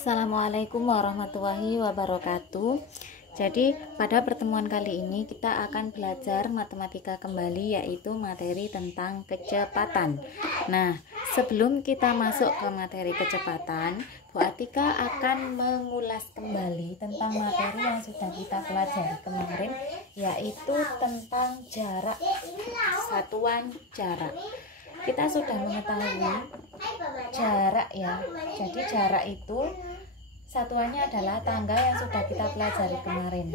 Assalamualaikum warahmatullahi wabarakatuh. Jadi pada pertemuan kali ini kita akan belajar matematika kembali, yaitu materi tentang kecepatan. Nah, sebelum kita masuk ke materi kecepatan, Bu Atika akan mengulas kembali tentang materi yang sudah kita pelajari kemarin, yaitu tentang jarak, satuan jarak. Kita sudah mengetahui jarak ya. Jadi jarak itu satuannya adalah tangga yang sudah kita pelajari kemarin.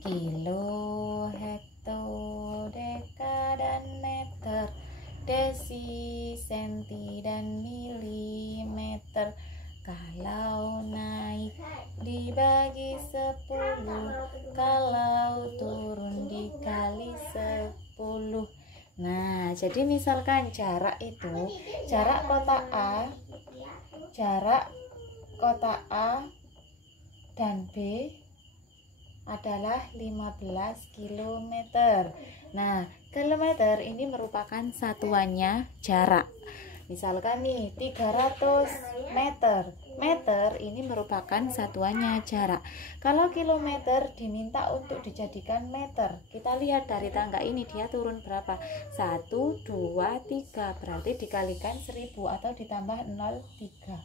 Kilo, hekto, deka, dan meter, desi, senti, dan milimeter. Kalau naik dibagi 10, kalau turun dikali 10. Nah, jadi misalkan jarak itu, jarak kotak A dan B adalah 15 km. Nah, kilometer ini merupakan satuannya jarak. Misalkan nih 300 meter. Meter ini merupakan satuannya jarak. Kalau kilometer diminta untuk dijadikan meter, kita lihat dari tangga ini dia turun berapa? 1, 2, 3. Berarti dikalikan 1000 atau ditambah 0,3.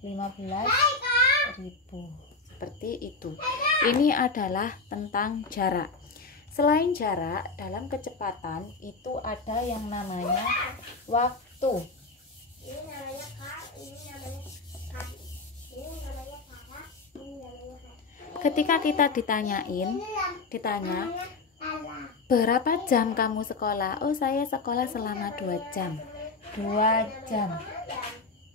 15.000. Seperti itu. Ini adalah tentang jarak. Selain jarak, dalam kecepatan itu ada yang namanya waktu. Ketika kita ditanya berapa jam kamu sekolah? Oh, saya sekolah selama 2 jam. 2 jam.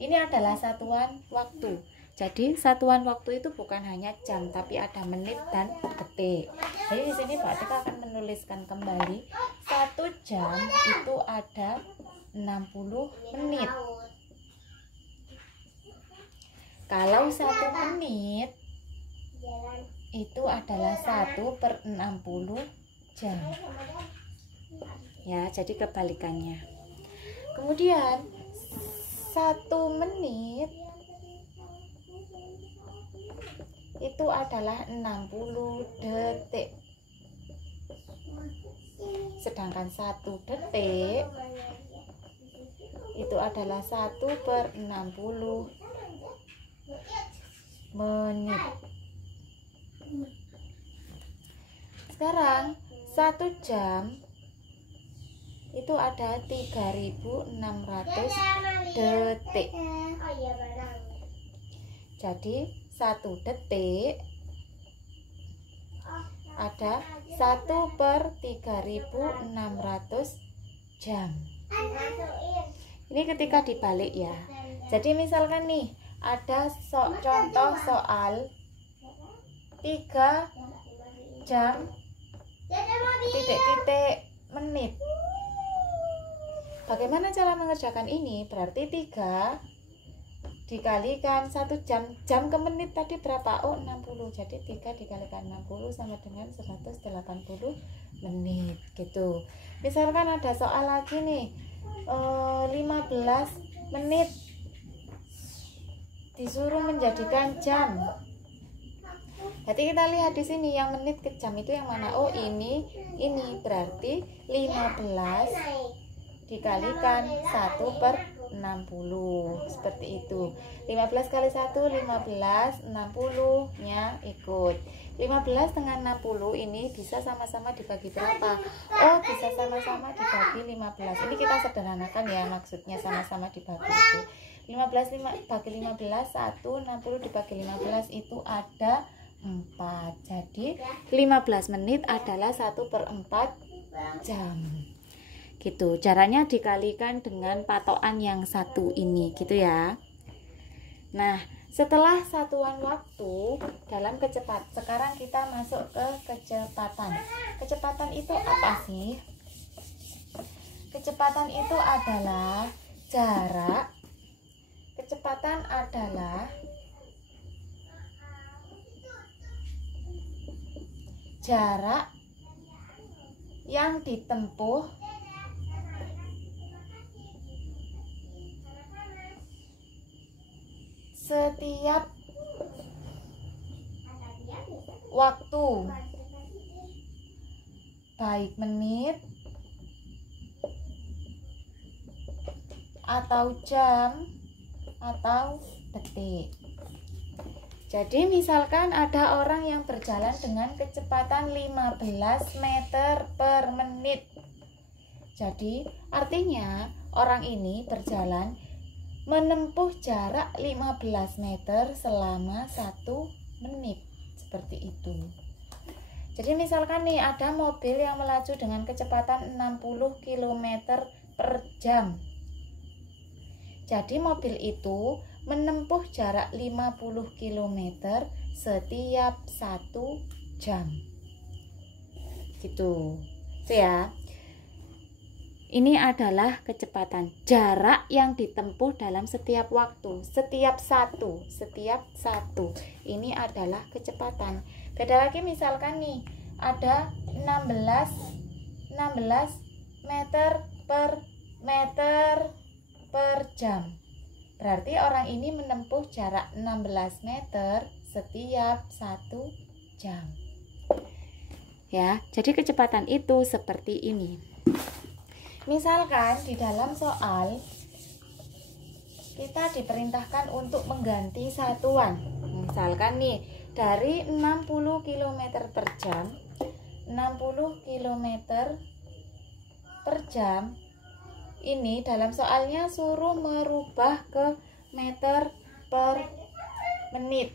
Ini adalah satuan waktu. Jadi satuan waktu itu bukan hanya jam, tapi ada menit dan detik. Jadi di sini Pak Tika akan menuliskan kembali 1 jam itu ada 60 menit. Kalau 1 menit itu adalah 1/60 jam. Ya, jadi kebalikannya. Kemudian 1 menit itu adalah 60 detik. Sedangkan 1 detik itu adalah 1/60 menit. Sekarang 1 jam itu ada 3600 detik. Jadi 1 detik ada 1/3600 jam. Ini ketika dibalik ya. Jadi misalkan nih ada contoh soal 3 jam titik-titik menit. Bagaimana cara mengerjakan ini? Berarti 3 dikalikan 1 jam. Jam ke menit tadi berapa? Oh, 60. Jadi 3 dikalikan 60 sama dengan 180 menit gitu. Misalkan ada soal lagi nih 15 menit disuruh menjadikan jam. Jadi kita lihat di sini yang menit ke jam itu yang mana? Oh, ini berarti 15 dikalikan 1/60. Seperti itu. 15 kali 1 15, 60-nya ikut. 15 dengan 60 ini bisa sama-sama dibagi berapa? Oh, bisa sama-sama dibagi 15. Ini kita sederhanakan ya, maksudnya sama-sama dibagi itu. 15 bagi 15, 1, 60 dibagi 15 itu ada 4. Jadi 15 menit adalah 1/4 jam. Gitu. Caranya dikalikan dengan patokan yang 1 ini, gitu ya. Nah, setelah satuan waktu dalam kecepatan, sekarang kita masuk ke kecepatan. Kecepatan itu apa sih? Kecepatan itu adalah jarak. Kecepatan adalah jarak yang ditempuh setiap waktu, baik menit atau jam atau detik. Jadi misalkan ada orang yang berjalan dengan kecepatan 15 meter per menit. Jadi artinya orang ini berjalan menempuh jarak 15 meter selama 1 menit. Seperti itu. Jadi misalkan nih ada mobil yang melaju dengan kecepatan 60 km per jam. Jadi mobil itu menempuh jarak 50 km setiap 1 jam. Gitu. Itu ya. Ini adalah kecepatan, jarak yang ditempuh dalam setiap waktu, setiap satu. Ini adalah kecepatan. Beda lagi misalkan nih, ada 16 meter per jam. Berarti orang ini menempuh jarak 16 meter setiap 1 jam. Ya, jadi kecepatan itu seperti ini. Misalkan di dalam soal kita diperintahkan untuk mengganti satuan. Misalkan nih dari 60 km per jam, 60 km per jam, ini dalam soalnya suruh merubah ke meter per menit.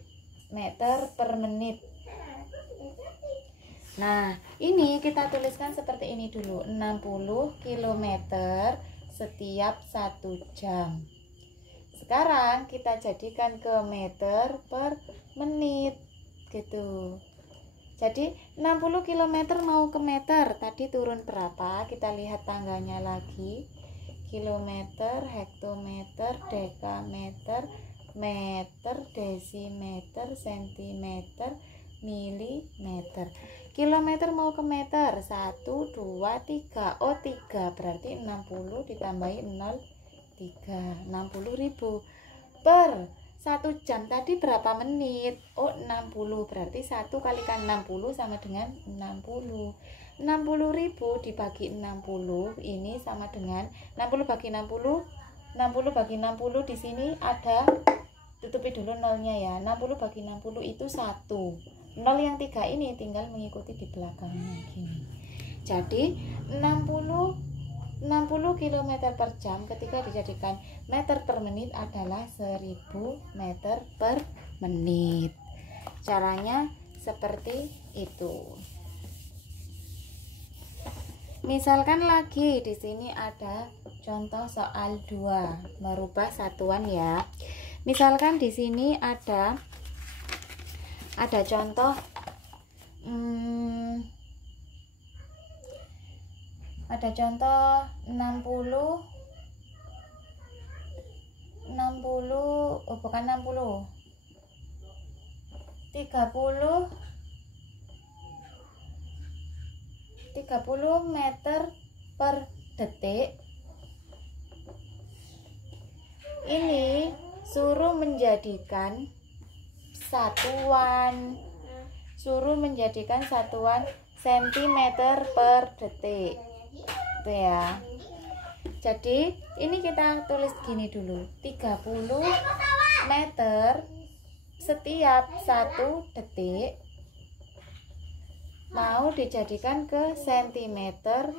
Nah, ini kita tuliskan seperti ini dulu, 60 km setiap 1 jam. Sekarang kita jadikan ke meter per menit, gitu. Jadi 60 km mau ke meter, tadi turun berapa? Kita lihat tangganya lagi. Kilometer, hektometer, dekameter, meter, desimeter, sentimeter, milimeter. Kilometer mau ke meter, 1, 2, 3. Oh 3, berarti 60 ditambahin 0, 3, 60.000 per 1 jam. Tadi berapa menit? Oh 60, berarti 1 kalikan 60 sama dengan 60. 60.000 dibagi 60 ini sama dengan 60 bagi 60. 60 bagi 60 di sini ada, tutupi dulu nolnya ya. 60 bagi 60 itu 1. 0 yang 3 ini tinggal mengikuti di belakangnya gini. Jadi 60 km per jam ketika dijadikan meter per menit adalah 1000 meter per menit. Caranya seperti itu. Misalkan lagi di sini ada contoh soal 2, merubah satuan ya. Misalkan di sini ada contoh ada contoh 60 oh bukan 60 30 meter per detik. Ini suruh menjadikan satuan sentimeter per detik. Itu ya. Jadi ini kita tulis gini dulu, 30 meter setiap 1 detik mau dijadikan ke sentimeter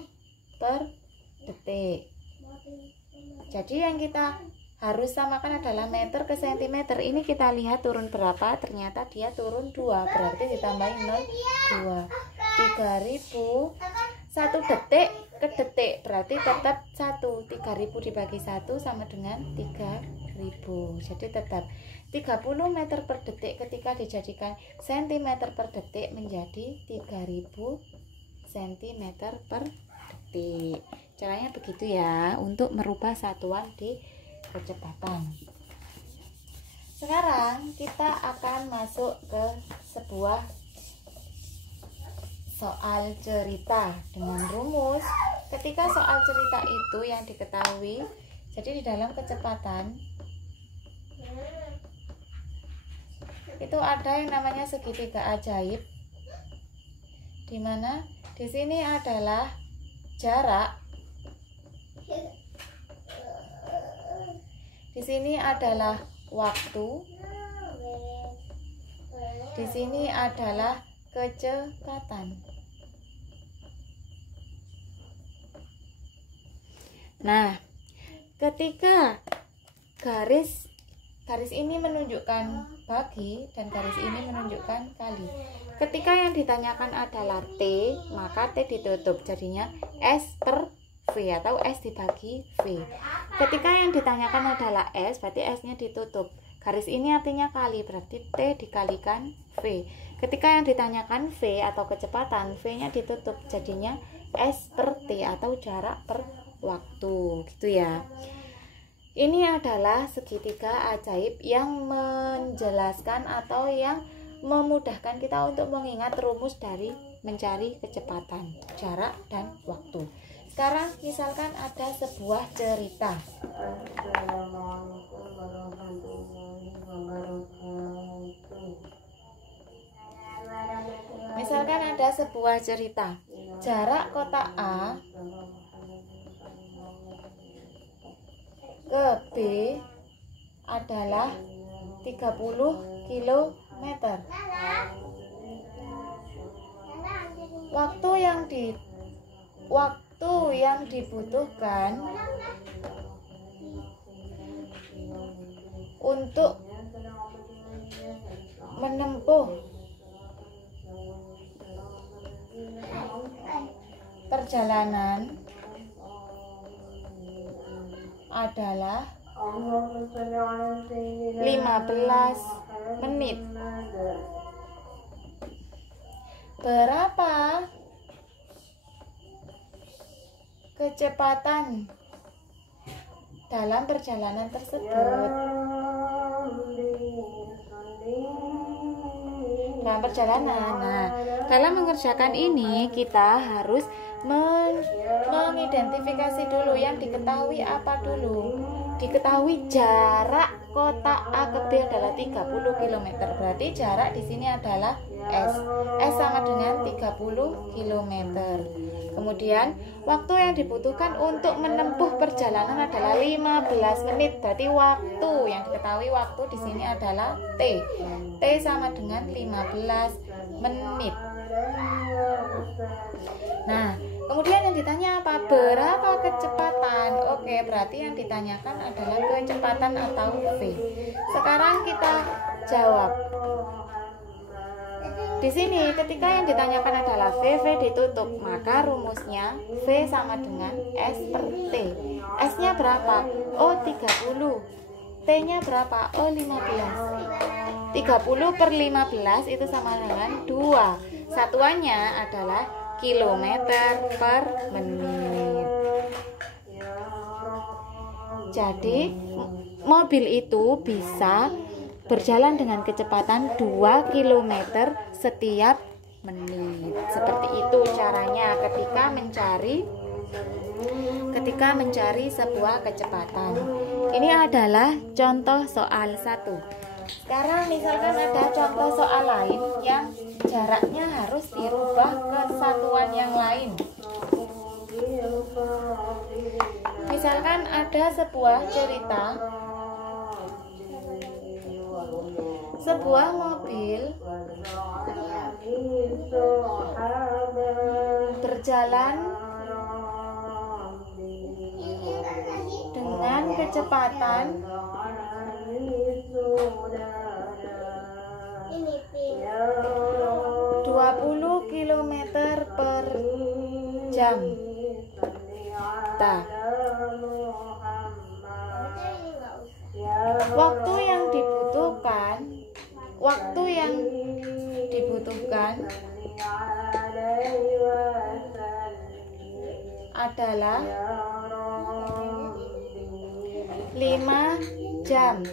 per detik. Jadi yang kita harus samakan adalah meter ke sentimeter. Ini kita lihat turun berapa, ternyata dia turun 2, berarti ditambahin 0, 2. 3000 1 detik ke detik berarti tetap 1. 3000 dibagi 1 sama dengan 3000. Jadi tetap 30 meter per detik ketika dijadikan sentimeter per detik menjadi 3000 cm per detik. Caranya begitu ya untuk merubah satuan di kecepatan. Sekarang kita akan masuk ke sebuah soal cerita dengan rumus. Ketika soal cerita itu yang diketahui, jadi di dalam kecepatan itu ada yang namanya segitiga ajaib, di mana di sini adalah jarak, di sini adalah waktu, di sini adalah kecepatan. Nah, ketika garis ini menunjukkan bagi dan garis ini menunjukkan kali. Ketika yang ditanyakan adalah T, maka T ditutup, jadinya S per V atau S dibagi V. Ketika yang ditanyakan adalah S, berarti S-nya ditutup. Garis ini artinya kali, berarti T dikalikan V. Ketika yang ditanyakan V atau kecepatan, V-nya ditutup, jadinya S per T atau jarak per waktu, gitu ya. Ini adalah segitiga ajaib yang menjelaskan atau yang memudahkan kita untuk mengingat rumus dari mencari kecepatan, jarak, dan waktu. Sekarang misalkan ada sebuah cerita. Misalkan ada sebuah cerita. Jarak kota A ke B adalah 30 km. Waktu yang dibutuhkan untuk menempuh perjalanan adalah 15 menit. Berapa kecepatan dalam perjalanan tersebut? Dalam perjalanan. Nah, dalam mengerjakan ini kita harus mengidentifikasi dulu yang diketahui apa dulu. Diketahui jarak kota A ke B adalah 30 km. Berarti jarak di sini adalah S. S sama dengan 30 km. Kemudian waktu yang dibutuhkan untuk menempuh perjalanan adalah 15 menit. Berarti waktu yang diketahui waktu di sini adalah T. T sama dengan 15 menit. Nah, kemudian yang ditanya apa? Berapa kecepatan? Oke, berarti yang ditanyakan adalah kecepatan atau V. Sekarang kita jawab. Di sini ketika yang ditanyakan adalah V ditutup, maka rumusnya V sama dengan S per T. S-nya berapa? Oh, 30. T-nya berapa? Oh, 15. 30 per 15 itu sama dengan 2. Satuannya adalah kilometer per menit. Jadi mobil itu bisa berjalan dengan kecepatan 2 km setiap menit. Seperti itu caranya ketika mencari sebuah kecepatan. Ini adalah contoh soal 1. Sekarang misalkan ada contoh soal lain yang jaraknya harus dirubah ke satuan yang lain. Misalkan ada sebuah cerita, sebuah mobil berjalan dengan kecepatan 20 km per jam. Waktu yang dibutuhkan adalah 5 jam.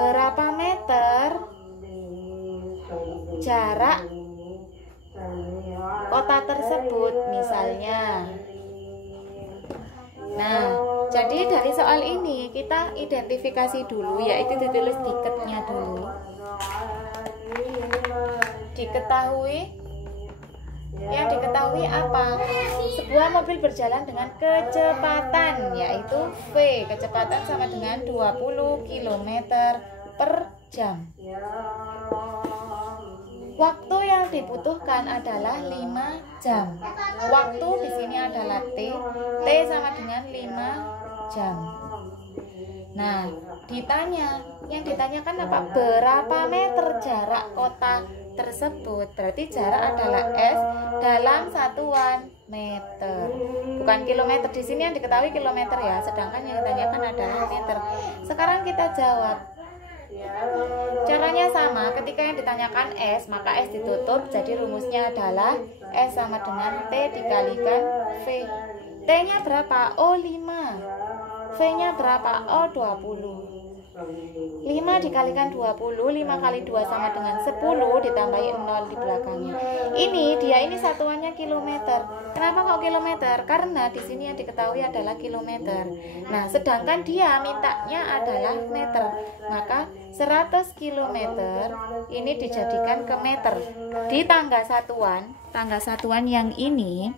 Berapa meter jarak kota tersebut misalnya. Nah, Jadi dari soal ini kita identifikasi dulu, yaitu ditulis diketnya dulu. Yang diketahui apa? Sebuah mobil berjalan dengan kecepatan, yaitu V. Kecepatan sama dengan 20 km per jam. Waktu yang dibutuhkan adalah 5 jam. Waktu di sini adalah T. T sama dengan 5 jam. Nah, yang ditanyakan apa? Berapa meter jarak kota tersebut? Berarti jarak adalah S dalam satuan meter. Bukan kilometer. Di sini yang diketahui kilometer ya, sedangkan yang ditanyakan adalah meter. Sekarang kita jawab. Caranya sama, ketika yang ditanyakan S, maka S ditutup, jadi rumusnya adalah S sama dengan T dikalikan V. T-nya berapa? O 5. V-nya berapa? O 20. 5 dikalikan 20, 5 kali 2 sama dengan 10, ditambahi 0 di belakangnya. Ini satuannya kilometer. Kenapa kok kilometer? Karena di sini yang diketahui adalah kilometer. Nah, sedangkan dia mintanya adalah meter. Maka 100 km ini dijadikan ke meter. Di tangga satuan yang ini,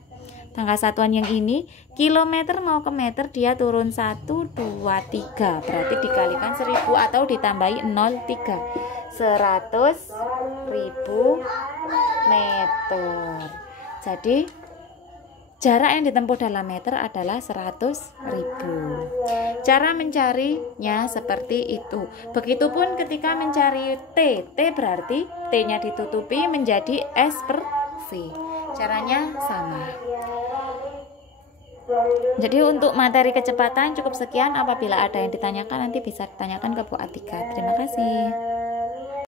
kilometer mau ke meter dia turun 1, 2, 3. Berarti dikalikan 1000 atau ditambahi 0,3. 100.000 meter. Jadi jarak yang ditempuh dalam meter adalah 100.000. Cara mencarinya seperti itu. Begitupun ketika mencari T. T berarti T-nya ditutupi menjadi S per V. Caranya sama. Jadi untuk materi kecepatan cukup sekian. Apabila ada yang ditanyakan nanti bisa ditanyakan ke Bu Atika. Terima kasih.